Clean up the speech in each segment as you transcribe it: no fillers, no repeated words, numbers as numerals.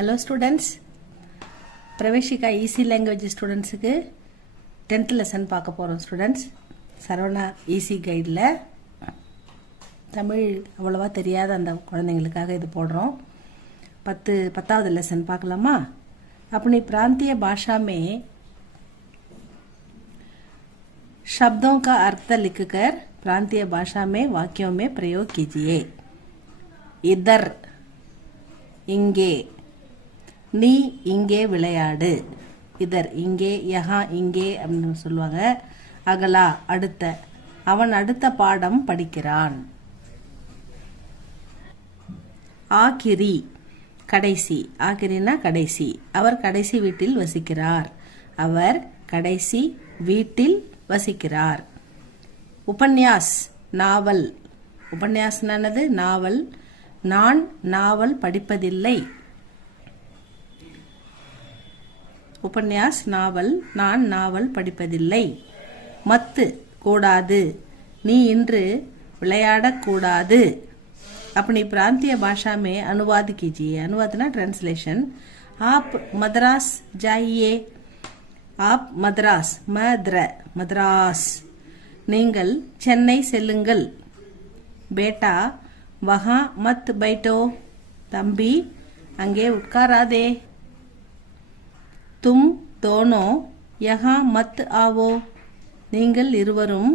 Hello students, Praveshika Easy Language students க்கு 10th lesson பார்க்க போறோம் students. சரவணா ஈஸி கைட்ல தமிழ் அவ்வளவா தெரியாத அந்த குழந்தைகளுக்காக இது போடுறோம். 10th lesson பார்க்கலாமா? अपनी प्रांतीय भाषा में शब्दों का अर्थ लिखकर प्रांतीय भाषा में वाक्यों में प्रयोग कीजिए. इधर इंगे நீ இங்கே விளையாடு. இதர் இங்கே, யஹா இங்கே அப்படின்னு சொல்லுவாங்க. அகலா அடுத்த, அவன் அடுத்த பாடம் படிக்கிறான். ஆகிரி கடைசி, ஆகிரினா கடைசி, அவர் கடைசி வீட்டில் வசிக்கிறார். அவர் கடைசி வீட்டில் வசிக்கிறார். உபன்யாஸ் நாவல், உபன்யாஸ்னானது நாவல். நான் நாவல் படிப்பதில்லை. उपन्यास नावल நான் நாவல் படிப்பதில்லை. மத்து கூடாது, நீ இன்று விளையாடக்கூடாது. अपनी प्रांतीय भाषा में अनुवाद कीजिए. अनुवादना ट्रांसलेशन. आप मद्रास जाइए. आप मद्रास मद्रास. நீங்கள் சென்னை செல்லுங்கள். बेटा वहाँ मत बैठो. தம்பி அங்கே உட்காராதே. तुम दोनों यहाँ मत आओ. நீங்கள் இருவரும்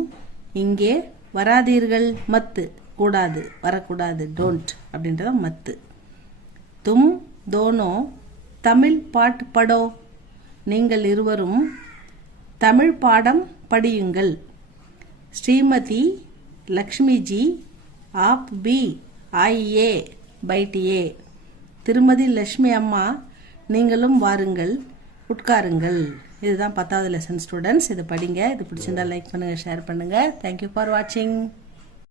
இங்கே வராதீர்கள். மத்து கூடாது, வரக்கூடாது, டோன்ட் அப்படின்றத மத்து. தும் தோனோ தமிழ் பாட் படோ. நீங்கள் இருவரும் தமிழ் பாடம் படியுங்கள். ஸ்ரீமதி லக்ஷ்மி ஜி ஆப் பி ஆயியே பைட்டியே. திருமதி லட்சுமி அம்மா நீங்களும் வாருங்கள், உட்காருங்கள். இதுதான் 10th லெசன் ஸ்டூடெண்ட்ஸ். இது படிங்க. இது பிடிச்சிருந்தா லைக் பண்ணுங்க, ஷேர் பண்ணுங்க. தேங்க்யூ ஃபார் வாட்சிங்.